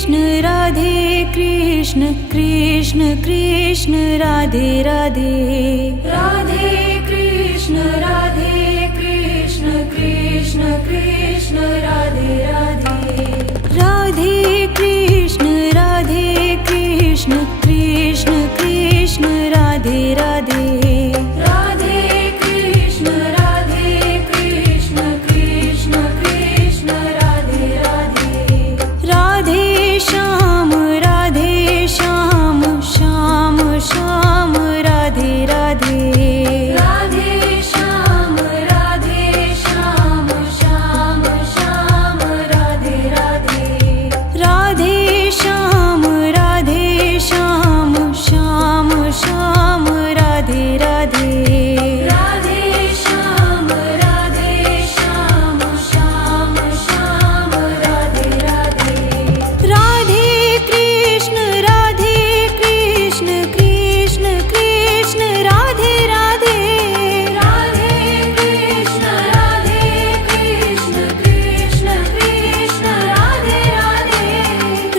Krishna Krishna Krishna Radhe Radhe Radhe Krishna Krishna Krishna Radhe Radhe Radhe Krishna Krishna Krishna Radhe Radhe Radhe Krishna Krishna Krishna Radhe Radhe Radhe Shyam Shyam Shyam Radhe Radhe Radhe Shyam Shyam Shyam Radhe Radhe Radhe Shyam Shyam Shyam Radhe Radhe Radhe Shyam Shyam Shyam Radhe Radhe Radhe Krishna Krishna Krishna Radhe Radhe Radhe Krishna Krishna Krishna Radhe Radhe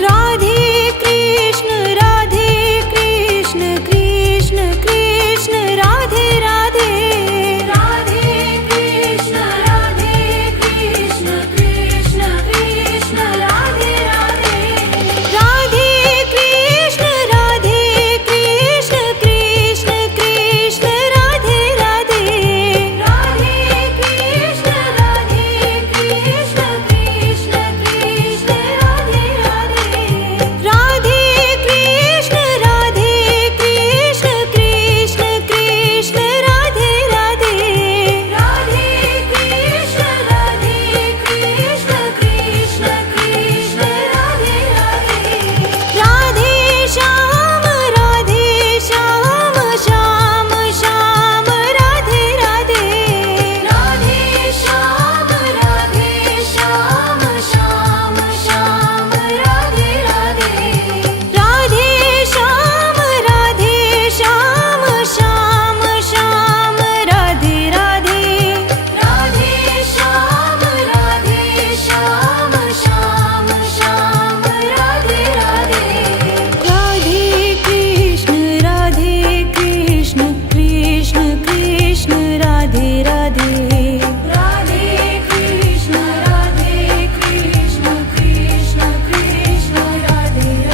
Radhe Krishna Krishna Krishna Radhe Radhe Radhe Krishna Krishna Krishna Radhe Radhe Radhe Krishna Krishna Krishna Radhe Radhe Radhe Krishna Krishna Krishna Radhe Radhe Radhe Krishna Krishna Krishna Radhe Radhe Radhe Krishna Krishna Krishna Radhe Radhe Radhe Shyam Shyam Shyam Radhe Radhe Radhe Shyam Shyam Shyam Radhe Radhe Radhe Shyam Shyam Shyam Radhe Radhe Radhe Shyam Shyam Shyam Radhe Radhe Radhe Krishna Krishna Krishna Radhe Radhe Radhe Krishna Krishna Krishna Radhe Radhe Radhe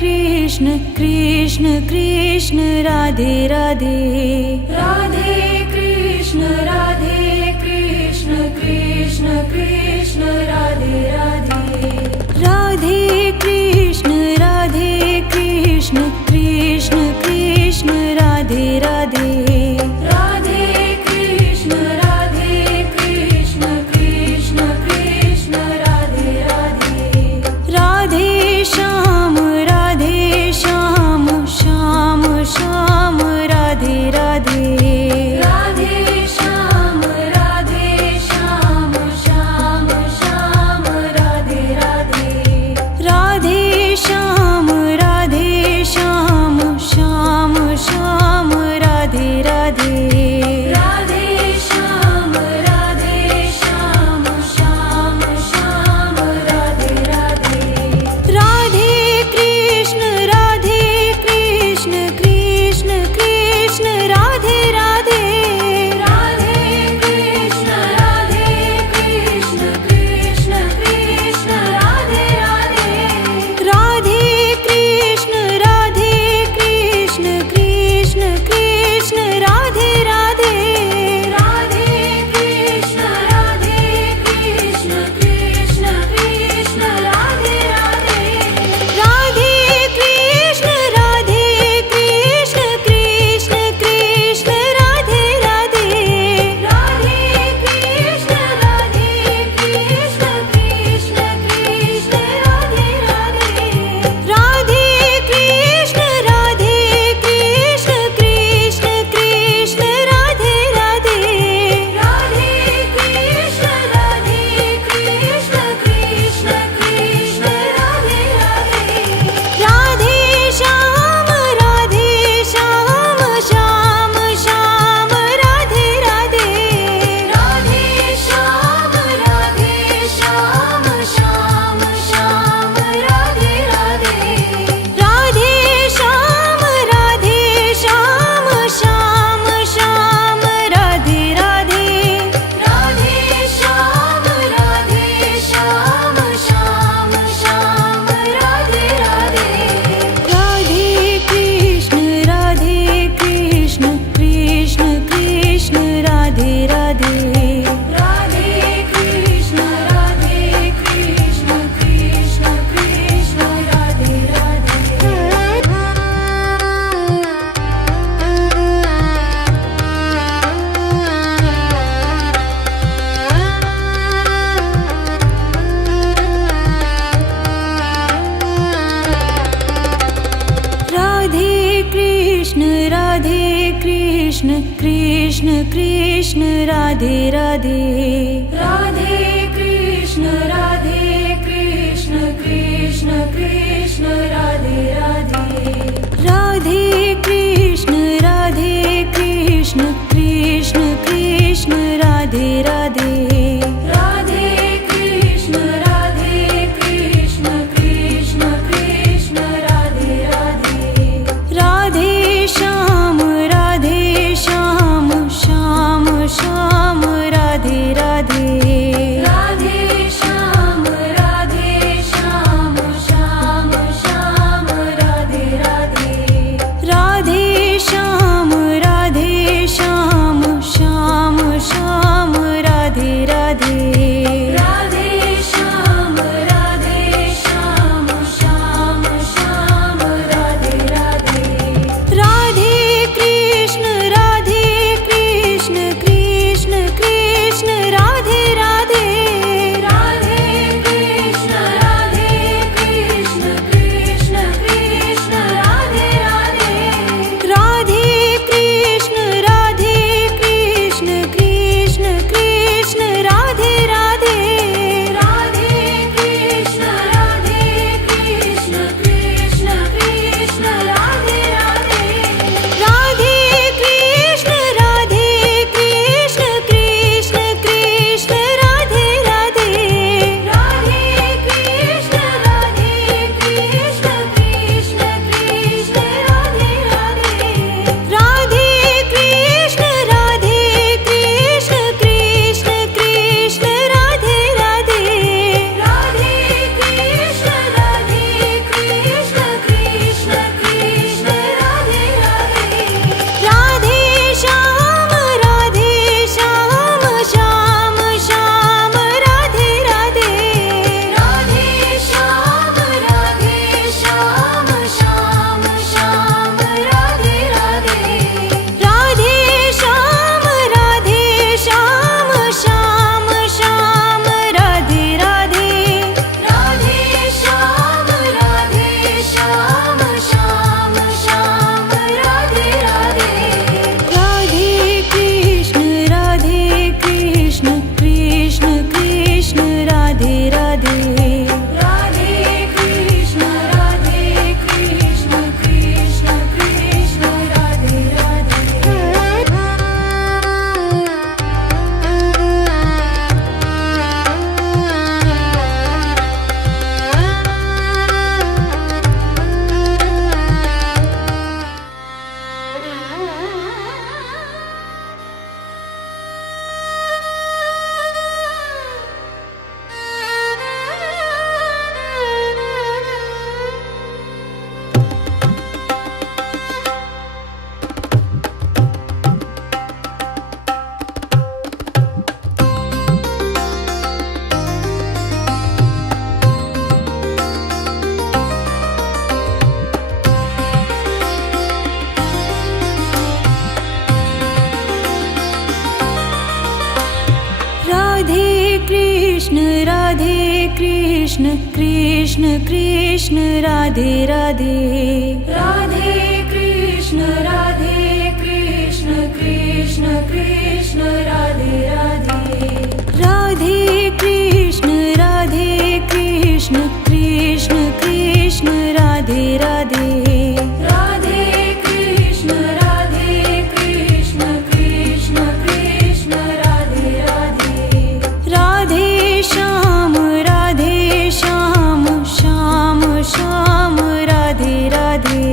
Krishna Krishna Krishna Radhe Radhe Radhe Krishna Krishna Krishna Radhe Radhe Radhe Krishna Krishna Krishna Radhe Radhe Radhe Krishna Krishna Krishna Radhe Radhe Radhe Shyam Shyam Shyam Radhe Radhe Radhe Shyam Shyam Shyam Radhe Radhe Radhe Krishna Krishna Radhe Radhe Radhe Krishna Krishna Krishna Radhe Radhe Radhe Krishna Krishna Krishna Radhe Radhe Radhe Krishna Krishna Krishna Radhe Radhe Radhe Shyam Shyam Shyam Radhe Radhe Radhe Shyam Shyam Shyam Radhe Radhe Radhe Shyam Shyam Shyam Radhe Radhe Radhe Shyam Shyam Shyam Radhe Radhe Radhe Krishna Krishna Krishna Radhe Radhe Radhe Krishna Krishna Krishna Radhe Radhe Radhe Krishna Krishna Krishna Radhe Radhe Radhe Krishna Krishna Krishna Radhe Radhe Radhe Krishna Krishna Krishna Radhe Radhe Radhe Krishna Krishna Krishna Radhe Radhe Radhe Krishna Krishna Krishna Radhe Radhe Radhe Krishna Krishna Krishna Radhe Radhe Radhe Shyam Shyam Shyam Radhe Radhe Radhe Shyam Shyam Shyam Radhe Radhe Radhe Shyam Shyam Shyam Radhe Radhe Radhe Shyam Shyam Shyam Radhe Radhe Radhe Krishna Krishna Krishna Radhe Radhe Radhe Krishna Krishna Krishna Radhe Radhe Radhe Krishna Krishna Radhe Radhe Radhe Krishna Krishna Radhe Radhe Radhe Krishna Krishna Radhe Radhe Radhe Krishna Krishna Radhe Radhe Radhe Shyam Shyam Shyam Radhe Radhe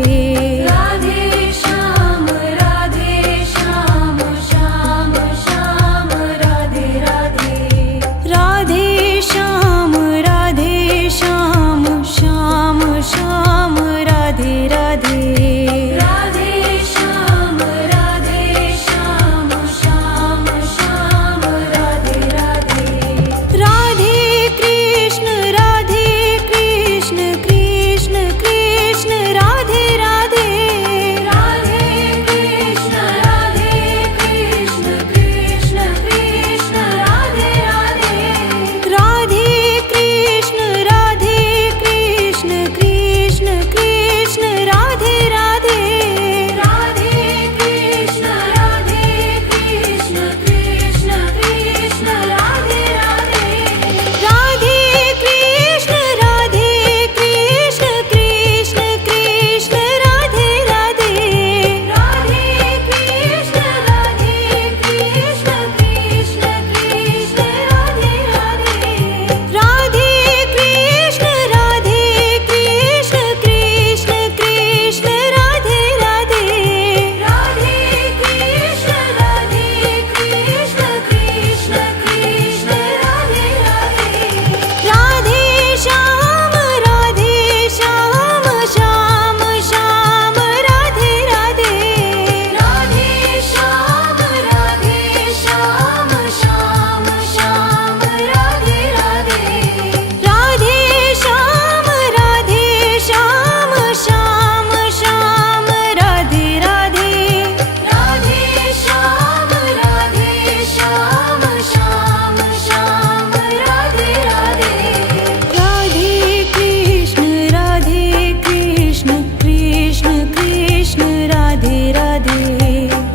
Krishna Radhe Radhe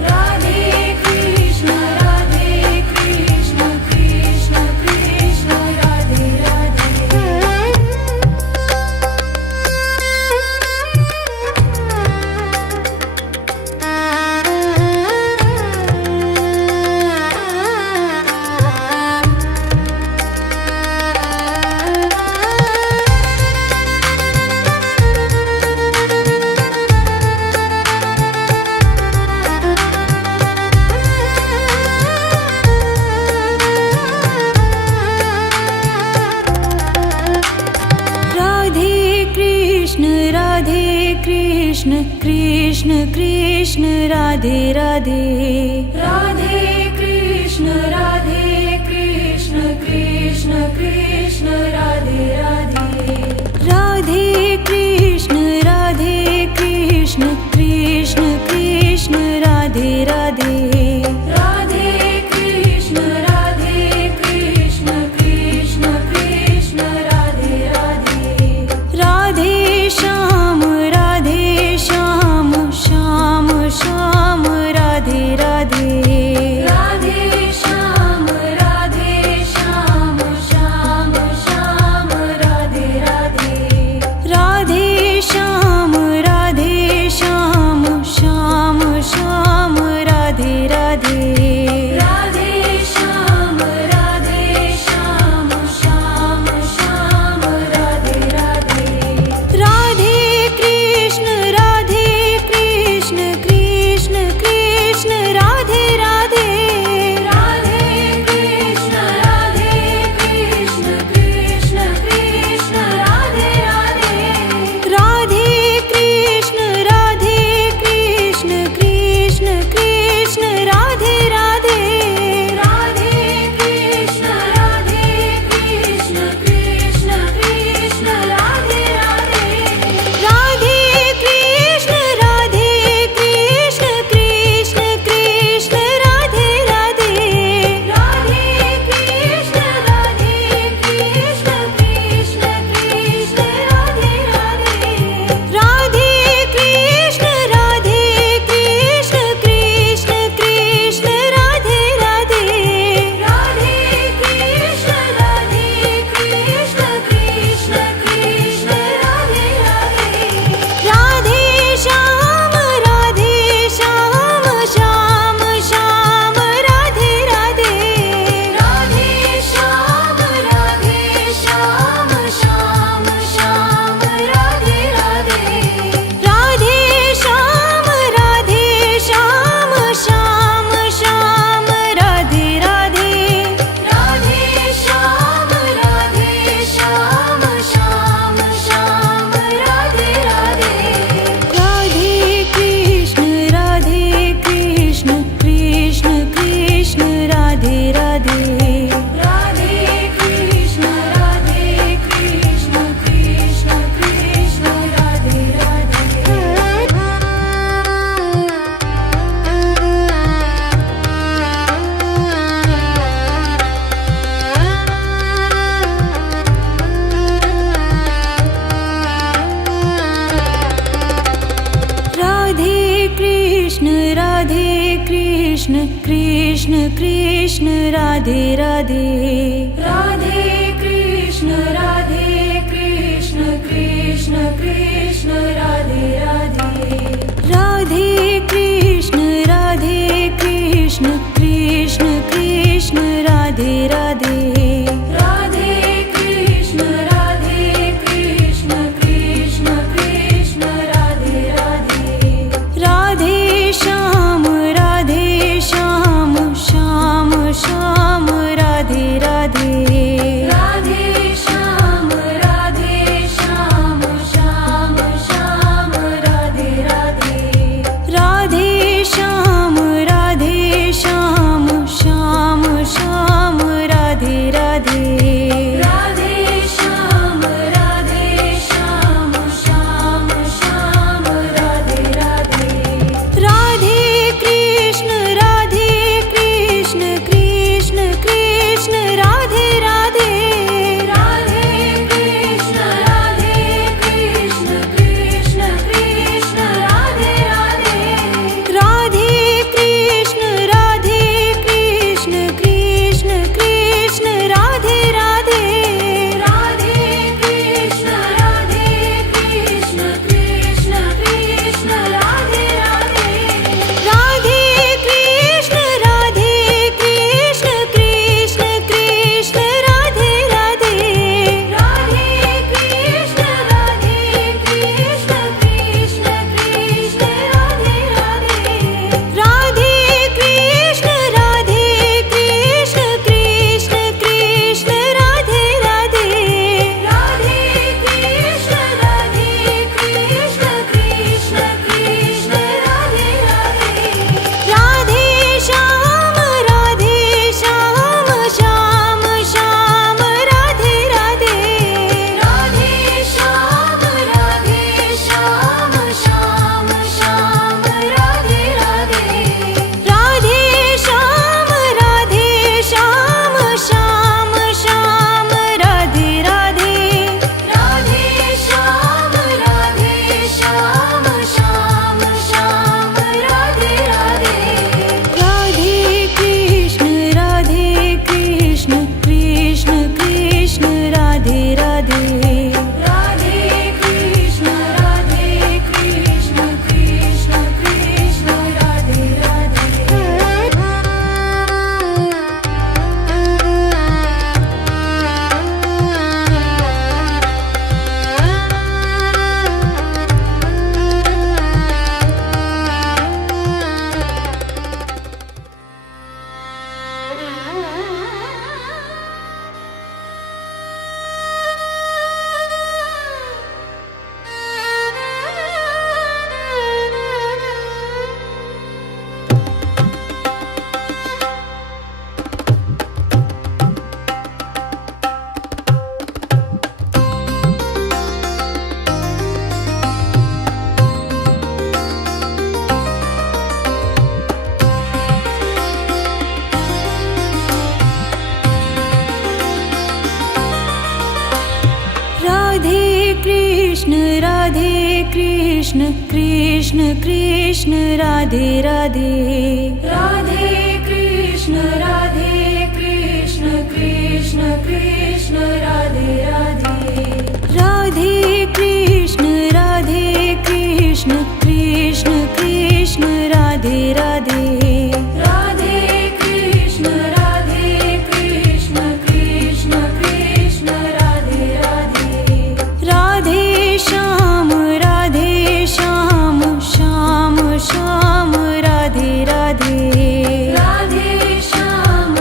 Radhe Krishna Krishna Krishna Radhe Radhe Krishna Krishna Radhe Radhe Radhe Krishna Krishna Krishna Radhe Radhe Radhe Krishna Krishna Krishna Radhe Radhe Radhe Krishna Krishna Krishna Radhe Radhe Radhe Shyam Shyam Shyam Radhe Radhe Radhe Shyam Shyam Shyam Radhe Radhe Radhe Shyam Shyam Shyam Radhe Radhe Radhe Shyam Shyam Shyam Radhe Radhe Radhe Krishna Krishna Krishna Radhe Radhe Radhe Krishna Krishna Krishna Radhe Radhe Radhe Krishna Krishna Krishna Radhe Radhe Radhe Krishna Krishna Krishna Radhe Radhe Radhe Krishna Krishna Krishna Radhe Radhe Radhe Krishna Krishna Krishna Radhe Radhe Radhe Krishna Krishna Krishna Radhe Radhe Radhe Krishna Krishna Krishna Radhe Radhe Radhe Shyam Shyam Shyam Radhe Radhe Radhe Shyam Shyam Shyam Radhe Radhe Radhe Shyam Shyam Shyam Radhe Radhe Radhe Shyam Shyam Shyam Radhe Radhe Radhe Krishna Krishna Krishna Radhe Radhe Radhe Krishna Krishna Krishna Radhe Radhe Radhe Krishna Krishna Krishna Radhe Radhe Radhe Krishna Krishna Krishna Radhe Radhe Radhe Krishna Krishna Krishna Radhe Radhe Radhe Krishna Krishna Krishna Radhe Radhe Radhe Shyam Shyam Shyam Radhe Radhe Radhe Shyam Shyam Shyam Krishna Krishna Krishna Radhe Radhe Radhe Krishna Krishna Krishna Radhe Radhe Radhe Krishna Krishna Krishna Radhe Radhe Radhe Krishna Krishna Krishna Radhe Radhe Radhe Shyam Shyam Shyam Radhe Radhe Radhe Shyam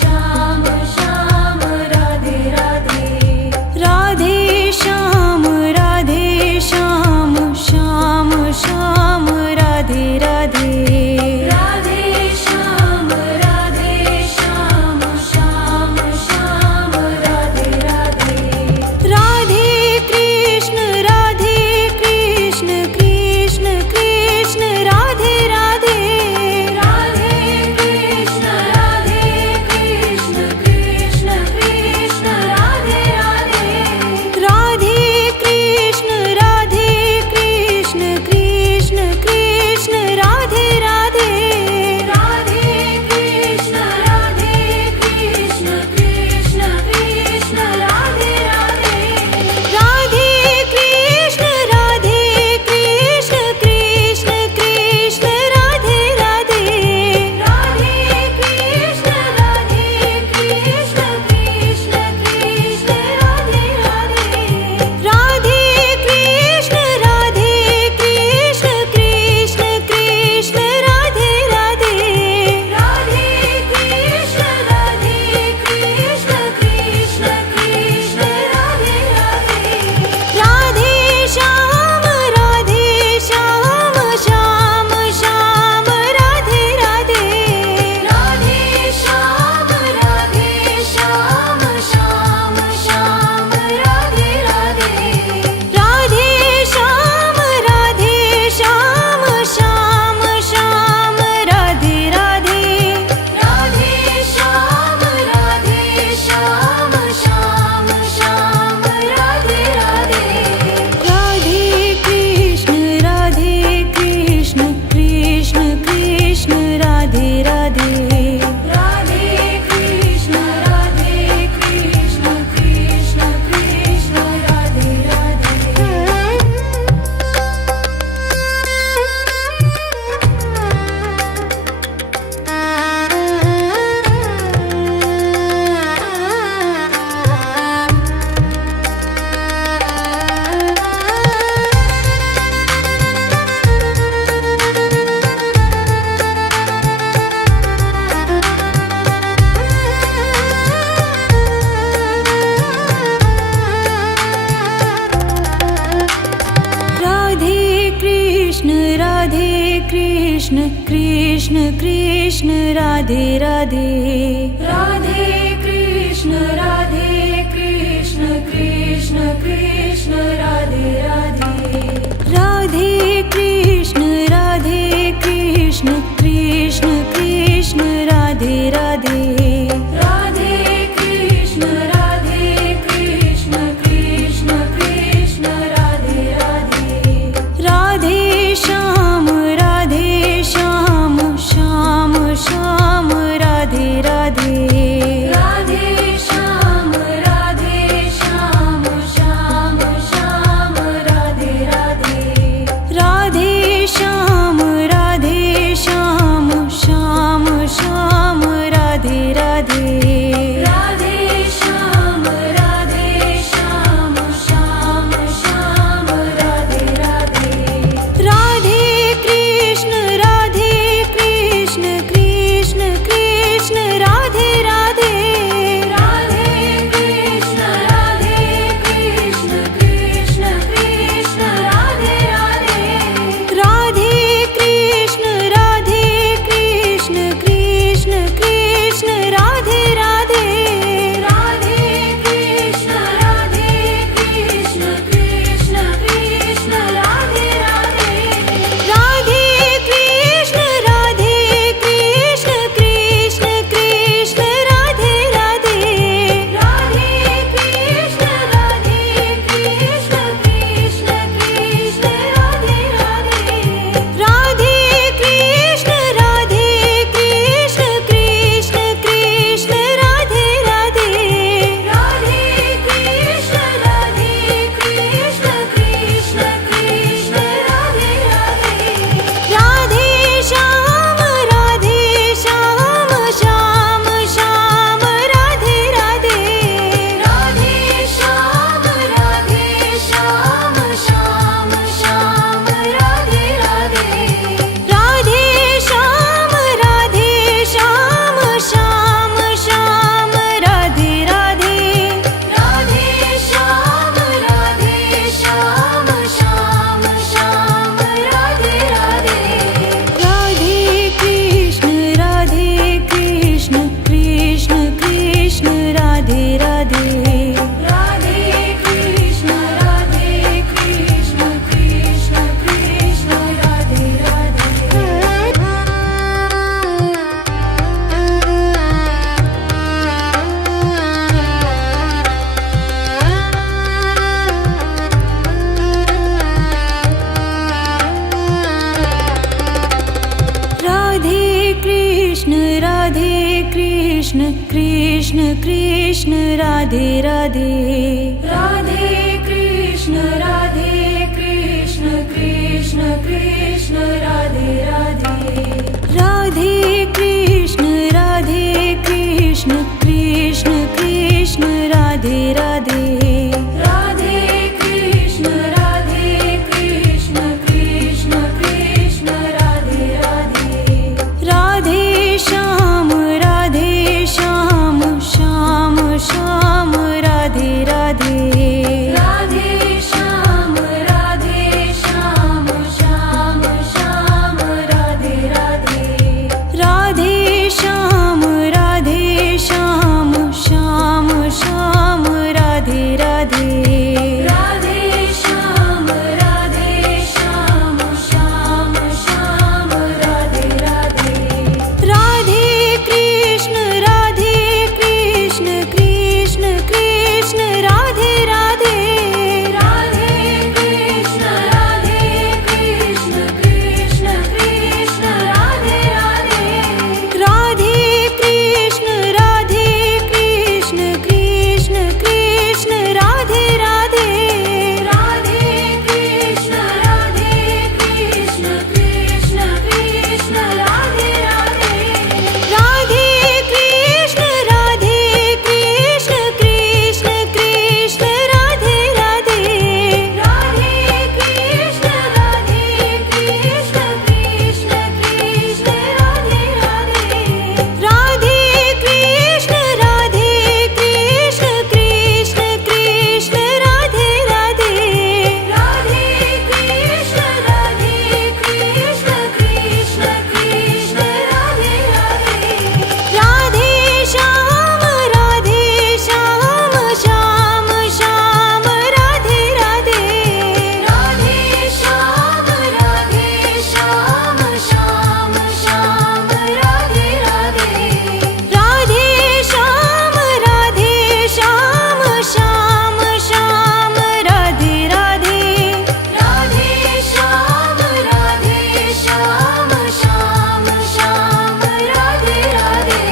Shyam Shyam Radhe Radhe Radhe Shyam Shyam Shyam Radhe Radhe Radhe Shyam Shyam Shyam Radhe Radhe Radhe Krishna Krishna Krishna Radhe Radhe Radhe Krishna Krishna Krishna Radhe Radhe Radhe Krishna Krishna Krishna Radhe Radhe Radhe Krishna Krishna Krishna Radhe Radhe Radhe Krishna Krishna Krishna Radhe Radhe Radhe Krishna Krishna Krishna Radhe Radhe Radhe Krishna Krishna Krishna Radhe Radhe Radhe Krishna Krishna Krishna Radhe Radhe Radhe Shyam Shyam Shyam Radhe Radhe Radhe Shyam Shyam Shyam Radhe Radhe Radhe Shyam Shyam Shyam Radhe Radhe Radhe Shyam Shyam Shyam Radhe Radhe Radhe Krishna Krishna Krishna Radhe Radhe Radhe Krishna Krishna Krishna Radhe Radhe Radhe Krishna Krishna Radhe Radhe Radhe Krishna Krishna Radhe Radhe Radhe Krishna Krishna Radhe Radhe Radhe Krishna Krishna Radhe Radhe Radhe Shyam Shyam Shyam Radhe Radhe Krishna Krishna Radhe Radhe Radhe Krishna Krishna Krishna Radhe Radhe Radhe Krishna Krishna Krishna Radhe Radhe Radhe Krishna Krishna Krishna Radhe Radhe Radhe Shyam Shyam Shyam Radhe Radhe Radhe Shyam Shyam Shyam Radhe Radhe Radhe Shyam Shyam Shyam Radhe Radhe Radhe Shyam Shyam Shyam Radhe Radhe Radhe Krishna Krishna Krishna Radhe Radhe Radhe Krishna Krishna Krishna Radhe Radhe Radhe Krishna Krishna Krishna Radhe Radhe Radhe Krishna Krishna Krishna Radhe Radhe Radhe Krishna Krishna Krishna Radhe Radhe Radhe Krishna Krishna Krishna Radhe Radhe Radhe Krishna Krishna Krishna Radhe Radhe Radhe Krishna Krishna Krishna Radhe Radhe Radhe Shyam Shyam Shyam Radhe Radhe Radhe Shyam Shyam Shyam Radhe Radhe Radhe Shyam Shyam Shyam Radhe Radhe Radhe Shyam Shyam Shyam Radhe Radhe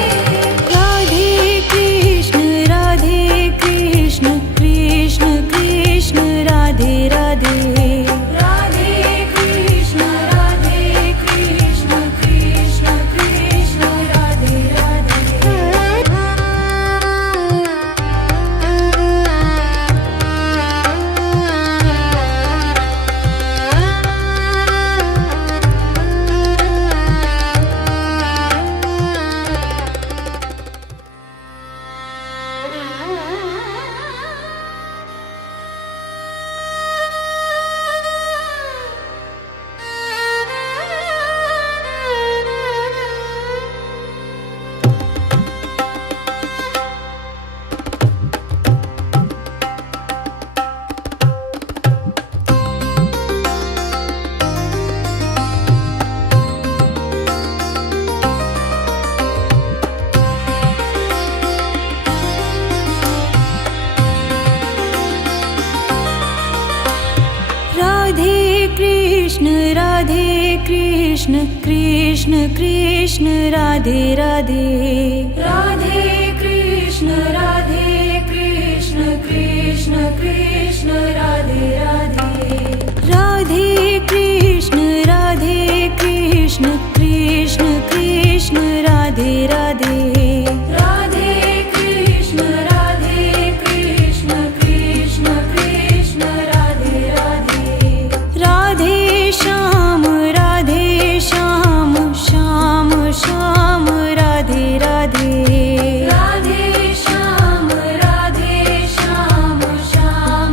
Radhe Krishna Krishna Krishna Radhe Radhe Radhe Krishna Krishna Krishna Radhe Radhe Radhe Krishna Krishna Krishna Radhe Radhe Radhe Krishna Krishna Krishna Radhe Radhe Radhe Krishna Krishna Krishna Radhe Radhe Radhe Krishna Krishna Krishna Radhe Radhe Radhe Shyam Shyam Shyam Radhe Radhe Radhe Shyam Shyam Shyam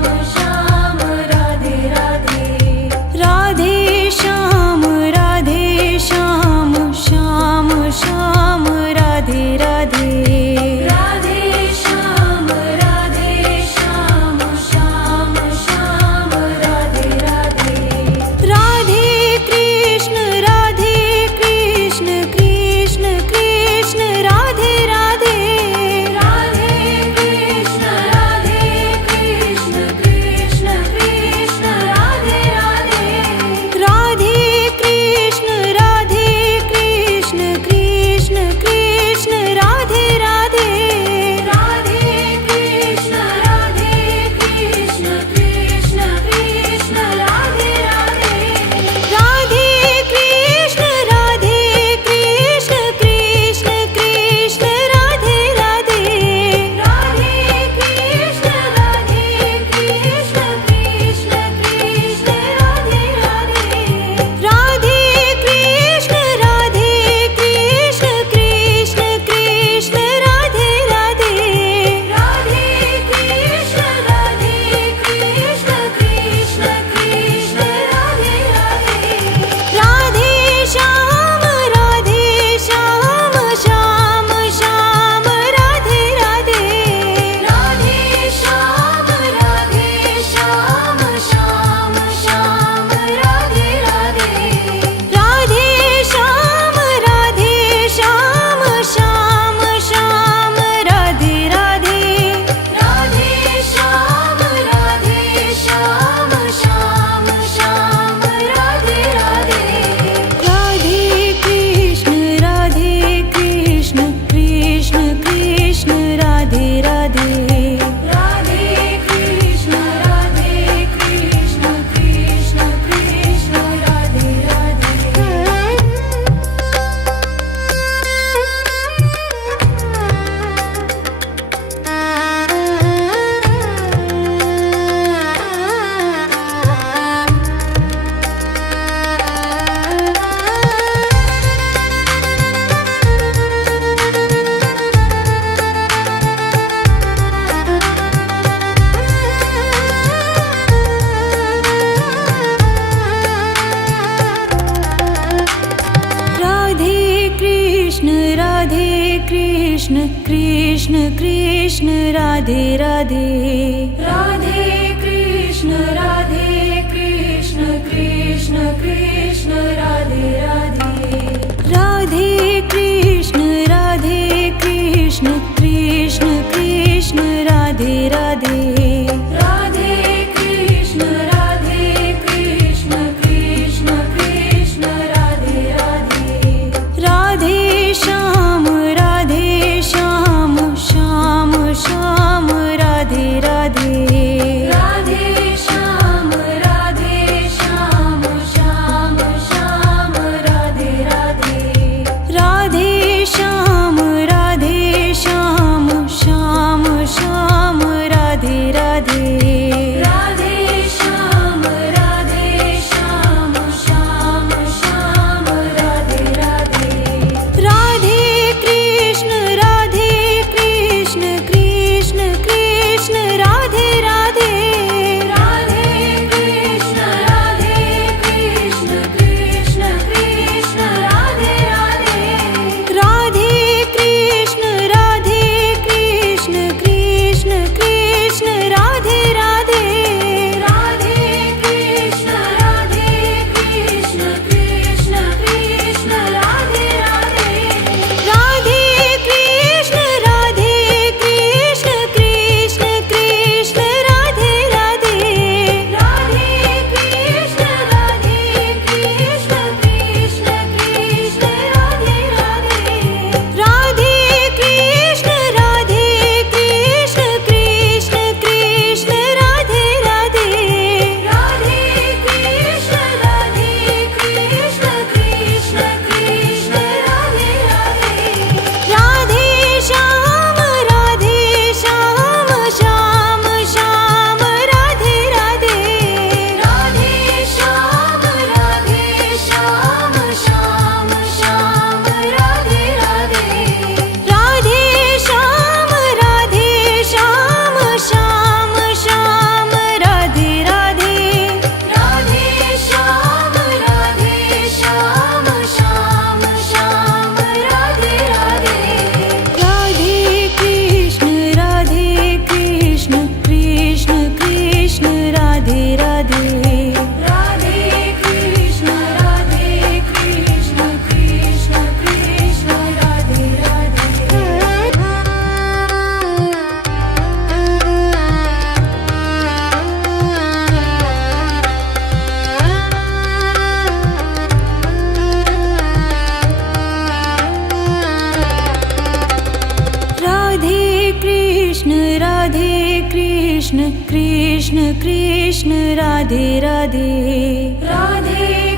Krishna Radhe Krishna Krishna Krishna Radhe Radhe Radhe Krishna Krishna Krishna Radhe Radhe Radhe Krishna Krishna Krishna Krishna Radhe Radhe Radhe Krishna Krishna Krishna Radhe Radhe Radhe Shyam Shyam Shyam Radhe Radhe Radhe Shyam Shyam Shyam Radhe Radhe Radhe Shyam Shyam Shyam Radhe Radhe Radhe Shyam Shyam Shyam Radhe Radhe Radhe Krishna Krishna Krishna Radhe Radhe Radhe Krishna Krishna Krishna Radhe Radhe Radhe Krishna Krishna Krishna Radhe Radhe Radhe Krishna Krishna Krishna Radhe Radhe Radhe Krishna Krishna Krishna Radhe Radhe Radhe Krishna Krishna Krishna Radhe Radhe Radhe Krishna Krishna Krishna Radhe Radhe Radhe Krishna Krishna Krishna Radhe Radhe Radhe Shyam Shyam Shyam Radhe Radhe Radhe Shyam Shyam Shyam Radhe Radhe Radhe Shyam Shyam Shyam Radhe Radhe Radhe Shyam Shyam Shyam Radhe Radhe Radhe Krishna Krishna Krishna Radhe Radhe Radhe Krishna Krishna Krishna Radhe Radhe Krishna Krishna Krishna Radhe Radhe Radhe